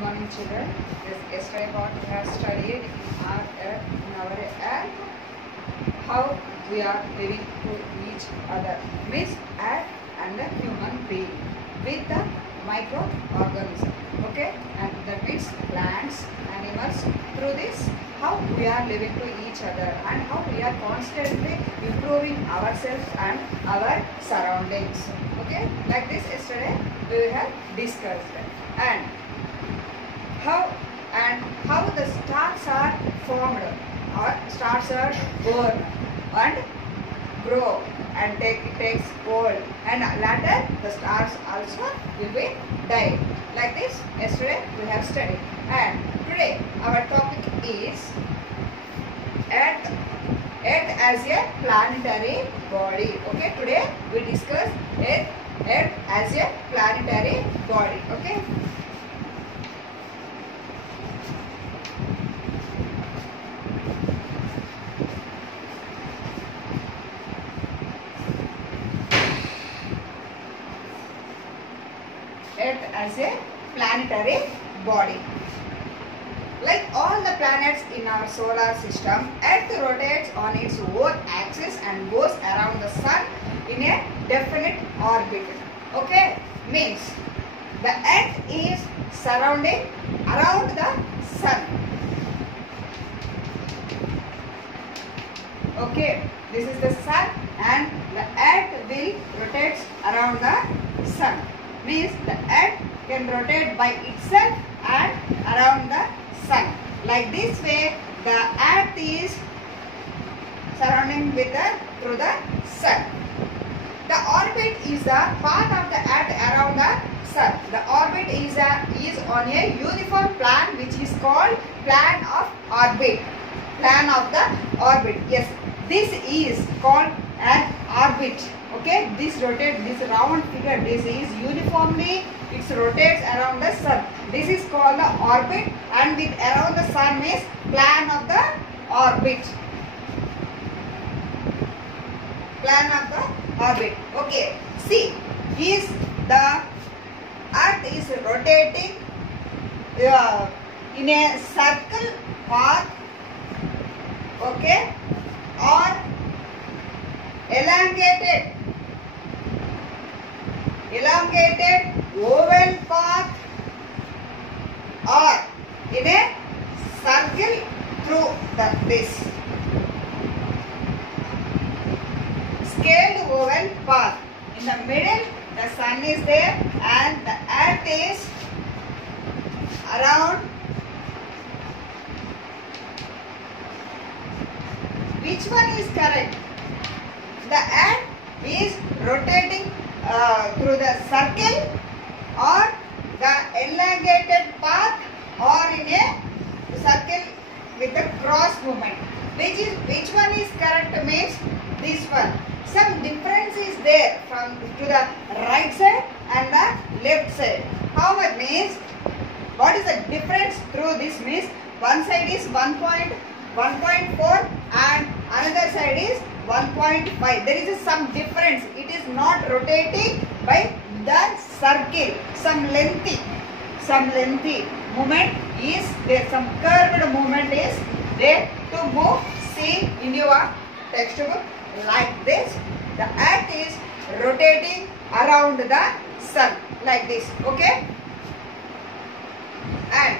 morning, children. Yesterday what we have studied in our earth, how we are living to each other, means earth and the human being with the microorganism. Okay, and that means plants, animals. Through this, how we are living to each other and how we are constantly improving ourselves and our surroundings. Okay, like this yesterday we have discussed, and how the stars are formed, or stars are born and grow and takes cold, and later the stars also will be died. Like this yesterday we have studied, and today our topic is Earth as a planetary body. Okay, today we discuss Earth as a planetary body. Okay. Earth as a planetary body. Like all the planets in our solar system, Earth rotates on its own axis and goes around the Sun in a definite orbit. Okay, means the Earth is surrounding around the Sun. Okay, this is the Sun, and the Earth will rotate around the Sun. Means the Earth can rotate by itself and around the Sun. Like this way, the Earth is surrounding through the Sun. The orbit is the path of the Earth around the Sun. The orbit is on a uniform plan, which is called plan of orbit. Plan of the orbit. Yes, this is called an orbit. Okay, this round figure, this is uniformly, it rotates around the Sun. This is called the orbit, and with around the Sun is plan of the orbit. Plan of the orbit. Okay, see, the Earth is rotating in a circle path, okay, or elongated oval path, or in a circle through this scaled oval path. In the middle, the Sun is there, and the Earth is around. Which one is correct? The Earth is rotating through the circle, or the elongated path, or in a circle with the cross movement. Which one is correct means this one. Some difference is there from to the right side and the left side. How much means? What is the difference through this means? One side is 1.4 and another side is 1.5. There is some difference. It is not rotating by the circle. Some lengthy movement is there. Some curved movement is there to move. See in your textbook like this. The Earth is rotating around the Sun like this. Okay. And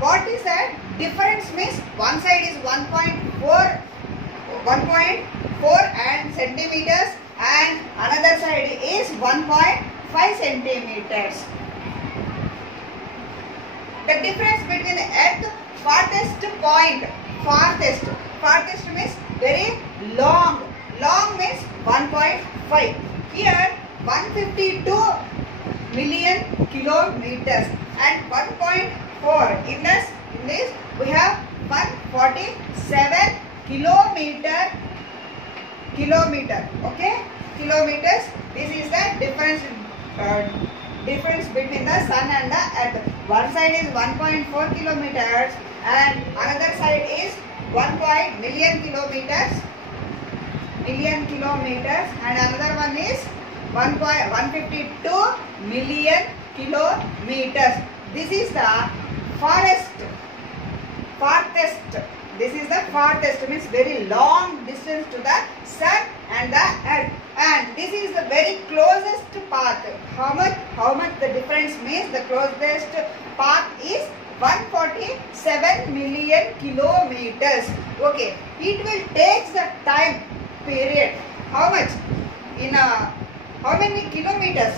what is that difference means? One side is 1.4 and centimeters, and another side is 1.5 centimeters. The difference between the Earth farthest point, farthest means very long means 1.5. Here 152 million kilometers and 1.4. In this we have 147 kilometer. Okay, kilometers. This is the difference between the Sun and the Earth. One side is 1.4 kilometers and another side is 1 million kilometers, and another one is 152 million kilometers. this is the farthest. This is the farthest, means very long distance to the sun and the earth, and this is the very closest path. How much the difference means the closest path is 147 million kilometers. Okay, it will take the time period. How much? In how many kilometers?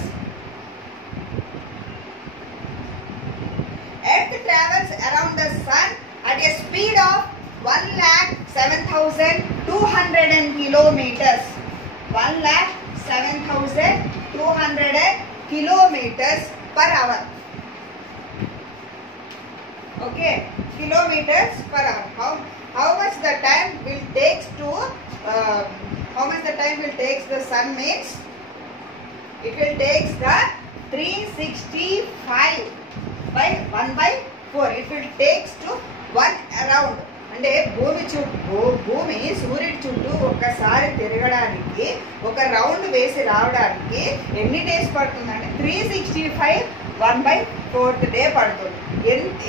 Earth travels around the sun at a speed of 1,07,200 kilometers. 1,07,200 kilometers per hour. Okay, kilometers per hour. How much the time will take to the sun means it will take the 365 by 1/4. It will takes to 1 around. అంటే భూమి సూర్యుడి చుట్టూ ఒక్కసారి తిరగడానికి ఒక round వేసి రావడానికి ఎన్ని డేస్ పడుతుందంటే 365 1/4 డే పడుతుంది.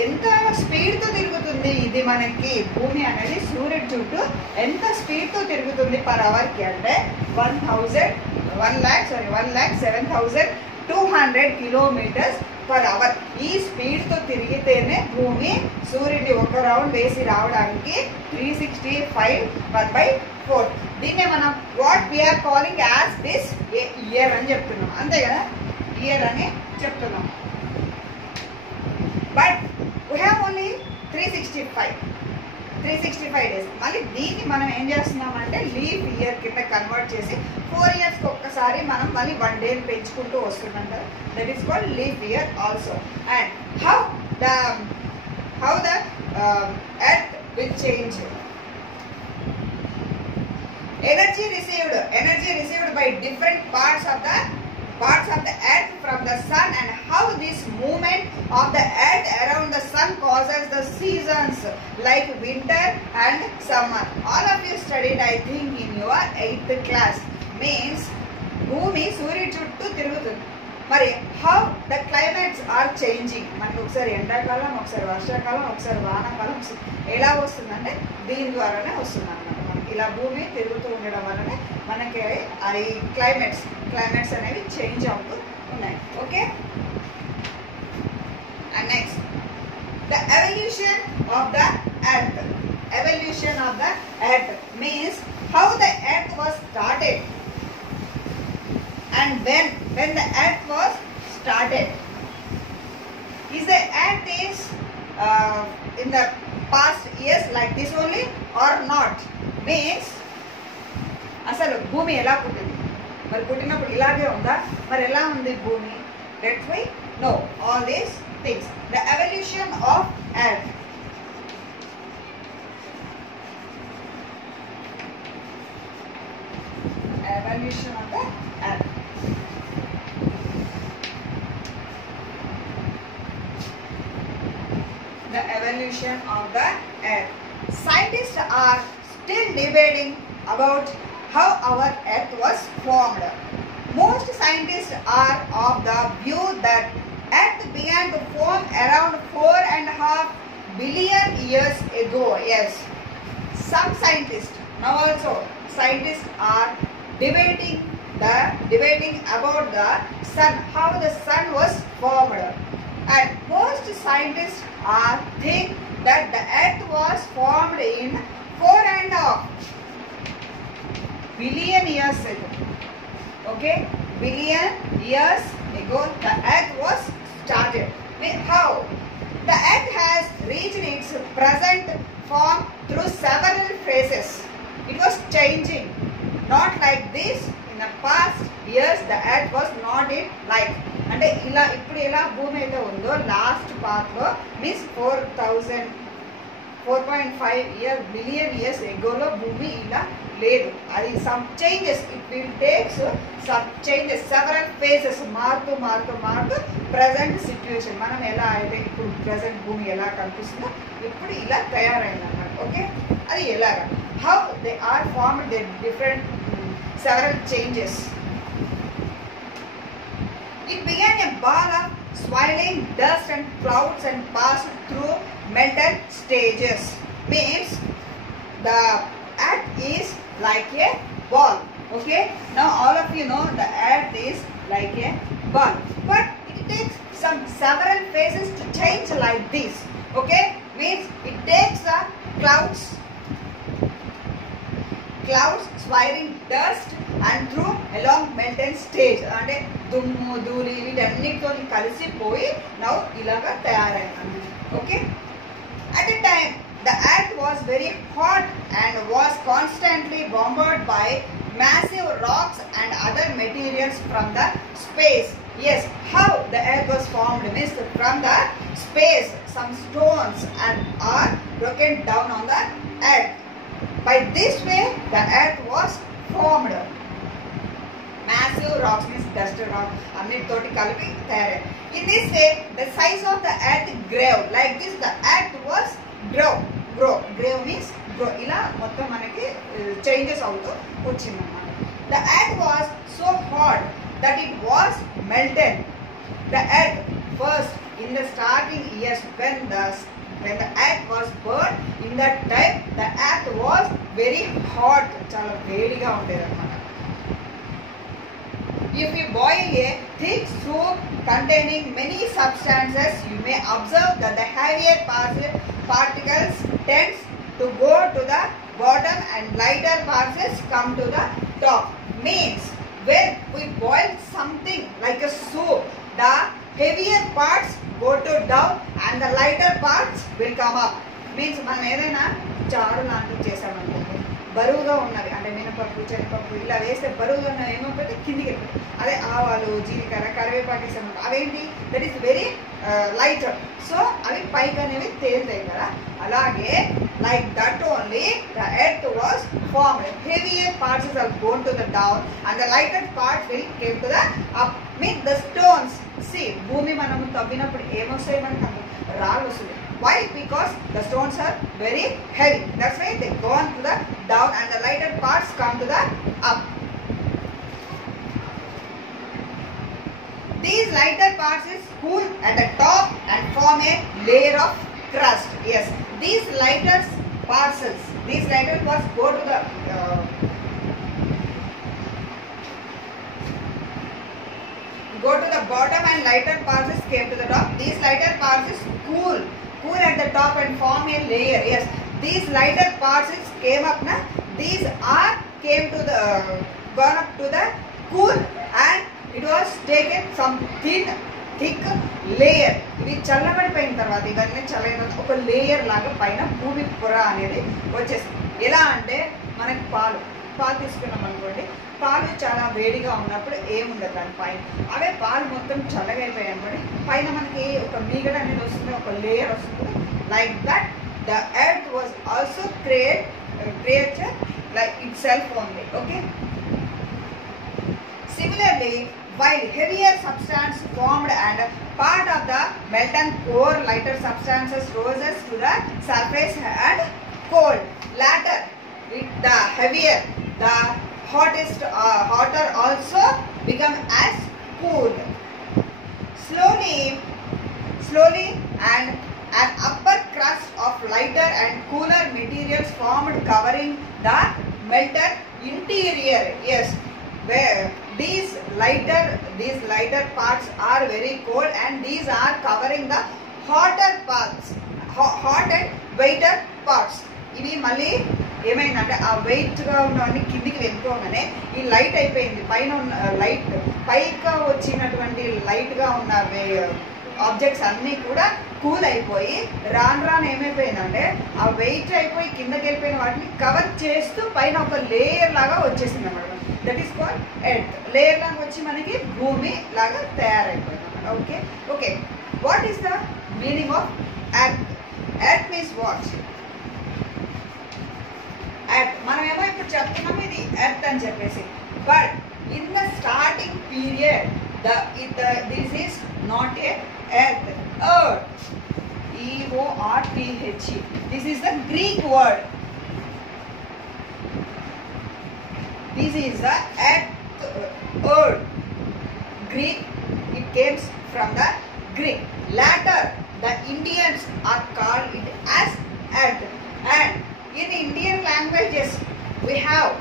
ఎంత స్పీడ్తో తిరుగుతుంది ఇది మనకి భూమి అనేది సూర్యుడి చుట్టూ ఎంత స్పీడ్తో తిరుగుతుంది పర్ అవర్కి అంటే 1,07,200 కిలోమీటర్స్ పర్ అవర్. ఈ స్పీడ్తో తిరిగితేనే భూమి సూర్యుడిని ఒక రౌండ్ వేసి రావడానికి 365 1/4. దీన్నే మనం what we are calling as this year అని చెప్తున్నాం, అంతే కదా, ఇయర్ అని చెప్తున్నాం. But we have only 365 days. మళ్ళీ దీన్ని మనం ఏం చేస్తున్నామంటే లీప్ ఇయర్ కింద కన్వర్ట్ చేసి 4 ఇయర్స్కి ఒక్కసారి మనం మళ్ళీ 1 డే పెంచుకుంటూ వస్తున్నాం కదా, that is called leap year also. And how the earth will change. Energy received by different parts of the earth from the sun, and how this movement of the earth around the sun causes the seasons like winter and summer. All of you studied, I think, in your 8th class. Means భూమి సూర్యుడి చుట్టూ తిరుగుతుంది. మరి how the climates are changing. మనకి ఒకసారి ఎండాకాలం, ఒకసారి వర్షాకాలం, ఒకసారి వానాకాలం ఎలా వస్తుందంటే దీని ద్వారానే వస్తుంది అన్నమాట. మనకి ఇలా భూమి తిరుగుతూ ఉండడం వల్లనే మనకి అది క్లైమేట్స్ అనేవి చేంజ్ అవుతూ ఉన్నాయి. Okay, and next the evolution of the earth. Evolution of the earth means how the earth was started and when the earth was started. Is the earth is in the past years like this only or not? Means అసలు భూమి ఎలా పుట్టింది, మరి పుట్టినప్పుడు ఇలాగే ఉందా, మరి ఎలా ఉంది భూమి? That's why no, all these things. The evolution of earth. Evolution of the earth. The evolution of the earth. Scientists are still debating about how our earth was formed. Most scientists are of the view that earth began to form around 4.5 billion years ago. Yes, some scientists, now also scientists are debating about the sun, how the sun was formed, and most scientists think that the earth was formed in 4.5 billion years ago. Okay, billion years ago the earth was started. How? The earth has reached its present form through several phases. It was changing, not like this. In the past years the earth was not in like, అంటే ఇలా ఇప్పుడు ఎలా భూమి అయితే ఉందో last పార్ట్లో means 4.5 billion years ఎగోలో భూమి ఇలా లేదు. అది some changes, it will takes some changes, several phases, మారుతూ ప్రజెంట్ సిచ్యువేషన్ మనం ఎలా అయితే ఇప్పుడు ప్రజెంట్ భూమి ఎలా కనిపిస్తుందో ఇప్పుడు ఇలా తయారైంది అన్నమాట. ఓకే, అది ఎలాగా, how they are formed, they different several changes. It began a ball of swirling dust and clouds and passed through melted stages. Means the earth is like a ball. Okay, now all of you know the earth is like a ball, but it takes several phases to change like this. Okay, means it takes the clouds swirling dust and through along melted stage. అంటే దుమ్ము ధూళి వీటన్నిటితో కలిసిపోయి now ఇలాగా తయారైంది. Okay, at the time the earth was very hot and was constantly bombarded by massive rocks and other materials from the space. Yes, how the earth was formed means from the space some stones are broken down on the earth. By this way the earth was formed. Massive rocks means dust rock అన్నిటితోటి కలిపి తయారయ్యాయి. In this way the size of the earth grew. Like this the earth was grow means grow. ఇలా మొత్తం మనకి changes అవుతూ వచ్చిందన్నమాట. The earth was so hot that it was melted. The earth first in the starting years when the earth was burned, in that time the earth was very hot. చాలా వేడిగా ఉండేది అన్నమాట. If we boil a thick soup containing many substances, you may observe that the heavier particles tends to go to the bottom and lighter particles come to the top. Means when we boil something like a soup, the heavier parts go to down and the lighter parts will come up. Means మనం ఏదైనా చారు లాంటివి చేసామనుకోండి, బరువుగా ఉన్నవి అంటే మినపప్పు శనగపప్పు ఇలా వేస్తే బరువుగా ఉన్నవి ఏమైపోతే కిందికి వెళ్ళిపోతాయి. అదే ఆవాలు జీలకర్ర కరివేపాకు వేసాము అవేంటి that is very lighter, so అవి పైకి అనేవి తేలుతాయి కదా. అలాగే like that only the earth was formed. Heavier parts are gone to the down and the lighter parts will came to the up. Mean the stones, see భూమి మనము తవ్వినప్పుడు ఏమొస్తాయి మనకు రాళ్ళు వస్తుంది. Why? Because the stones are very heavy. That's why they go on to the down and the lighter parts come to the up. These lighter parts is cool at the top and form a layer of crust. Yes, these lighter parts go to the bottom and lighter parts came to the top. These lighter parts cool at the top and form a layer. Yes, these lighter parts came up na. These are came to the gone up to the cool and it was taken some thick layer. ఇవి చల్లబడిపోయిన తర్వాత ఇవన్నీ చల్లైన ఒక layer లాగా పైన భూమి పొర అనేది వచ్చేసింది. ఎలా అంటే మనకి పాలు తీసుకున్నాం అనుకోండి, పాలు చాలా వేడిగా ఉన్నప్పుడు ఏముండదు దాని పైన, అవే పాలు మొత్తం చల్లగా అయిపోయాయి అనుకోండి పైన మనకి ఒక మీగడ అనేది వస్తుంది, ఒక లేయర్ వస్తుంది. Like that the earth was also created like itself only. Okay, similarly while heavier substance formed and part of the molten core, lighter substances roses to the surface and cold. Later the heavier the hotter also become as cooled. Slowly and an upper crust of lighter and cooler materials formed covering the melted interior. Yes, where these lighter parts are very cold and these are covering the hotter parts, hot and weighter parts. ఇవి మళ్ళీ ఏమైందంటే ఆ వెయిట్గా ఉన్నవన్నీ కిందికి వెళ్ళిపోగానే ఈ light అయిపోయింది, పైన ఉన్న లైట్ పైగా వచ్చినటువంటి లైట్గా ఉన్న ఆబ్జెక్ట్స్ అన్నీ కూడా కూల్ అయిపోయి రాను ఏమైపోయిందంటే ఆ వెయిట్ అయిపోయి కిందకి వెళ్ళిపోయిన వాటిని కవర్ చేస్తూ పైన ఒక లేయర్ లాగా వచ్చేసింది అన్నమాట. That is called earth. Layer లాగా వచ్చి మనకి భూమి లాగా తయారైపోయింది అన్నమాట. Okay what is the meaning of earth? Earth means what? Earth మనమేమో ఇప్పుడు చెప్తున్నాం ఇది ఎర్త్ అని చెప్పేసి, but in the starting period this is not a earth. E-O-R-T-H-E. This is the Greek word. This is the earth. Greek. It came from the Greek. Later, the Indians are called it as earth. And in Indian languages, we have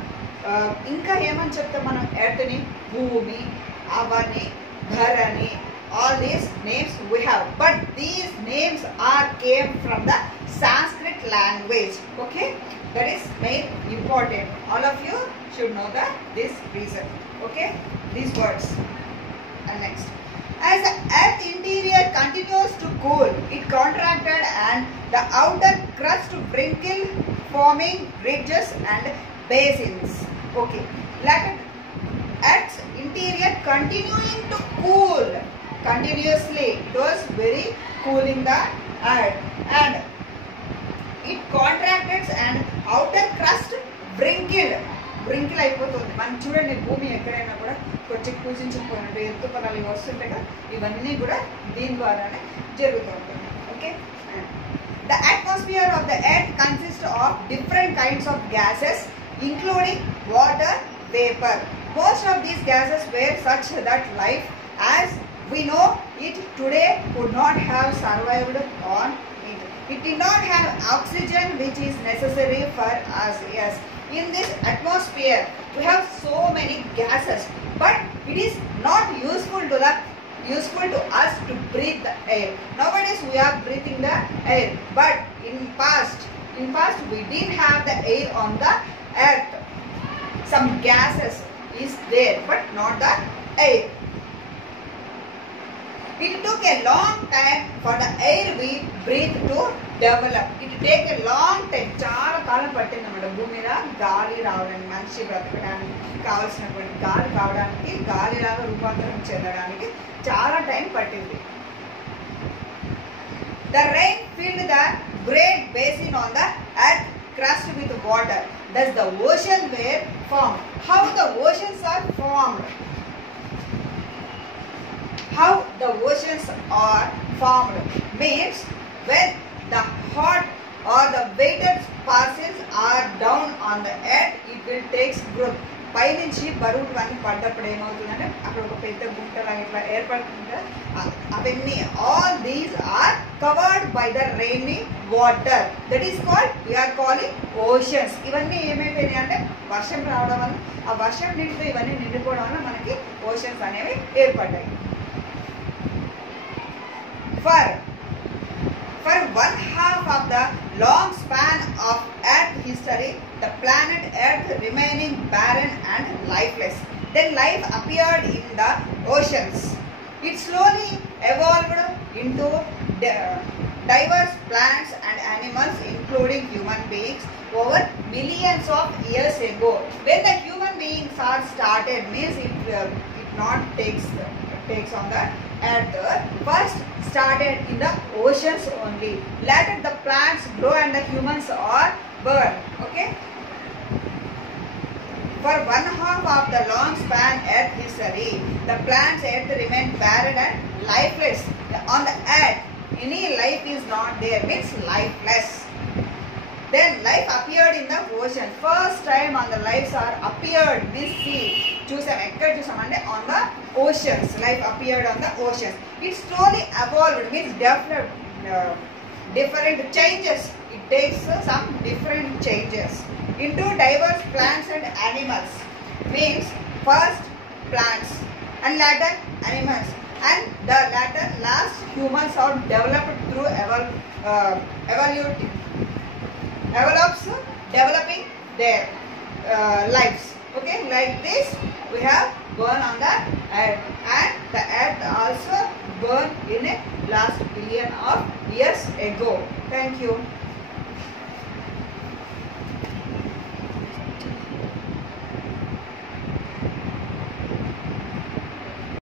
ఇంకా ఏమని చెప్తాం మనం earth ని భూమి అవని ధరణి all these names we have, but these names are came from the Sanskrit language. Okay, that is made important. All of you should know this reason. Okay, these words. And next, as the earth interior continues to cool, it contracted and the outer crust wrinkled, forming ridges and basins. Okay, like earth's interior continuing to cool continuously. It was very cool in the earth, and it contracted and outer crust wrinkled అయిపోతుంది. మనం చూడండి భూమి ఎక్కడైనా కూడా కొంచెం కూర్చుకుపోయినట్టు ఎత్తు పనాలు వస్తుంటాయి కదా, ఇవన్నీ కూడా దీని ద్వారానే జరుగుతూ ఉంటుంది. Okay, the atmosphere of the earth consists of different kinds of gases including water vapor. Most of these gases were such that life as we know it today could not have survived on it. It did not have oxygen which is necessary for us. Yes, in this atmosphere we have so many gases, but it is not useful to us to breathe the air. Nowadays we are breathing the air, but in past we didn't have the air on the earth. Some gases is there, but not the air. It took a long time for the air we breathe to develop. It take a long time. చాలా కాలం పట్టింది అన్నమాట భూమి మీద గాలి రావడానికి, మనిషి బ్రతకడానికి కావాల్సినటువంటి గాలి రావడానికి, గాలిలాగా రూపాంతరం చెందడానికి చాలా టైం పట్టింది. The rain filled the great basin on the earth crust with water. Thus the oceans were formed. How the oceans are formed? How the oceans are formed means when the hot or the weighted parcels are down on the earth, it will take growth. పైనుంచి బరువులు అన్నీ పడ్డప్పుడు ఏమవుతుందంటే అక్కడ ఒక పెద్ద గుంటలా ఇట్లా ఏర్పడుతుంది. అవన్నీ all these are covered by the rainy water. That is called, we are calling oceans. ఇవన్నీ ఏమైపోయినాయి అంటే వర్షం రావడం వల్ల, ఆ వర్షం నీటితో ఇవన్నీ నిండిపోవడం వల్ల మనకి ఓషన్స్ అనేవి ఏర్పడ్డాయి. For one half of the long span of Earth history, the planet Earth remaining barren and lifeless. Then life appeared in the oceans. It slowly evolved into diverse plants and animals, including human beings, over millions of years ago. When the human beings are started, means it not takes on the earth. First started in the oceans only. Later the plants grow and the humans are born. Okay. For one half of the long span earth history, the plants earth remained barren and lifeless. On the earth, any life is not there, means lifeless. Then life appeared in the ocean. First time on the lives are appeared, means see. చూసాం ఎక్కడ చూసామంటే on the oceans. Life appeared on the oceans. It slowly evolved, means different changes. It takes some different changes into diverse plants and animals. Means first plants and later animals, and the latter last humans are developed through developing their lives. Okay, like this we have born on the earth, and the earth also born in a last billion of years ago. Thank you.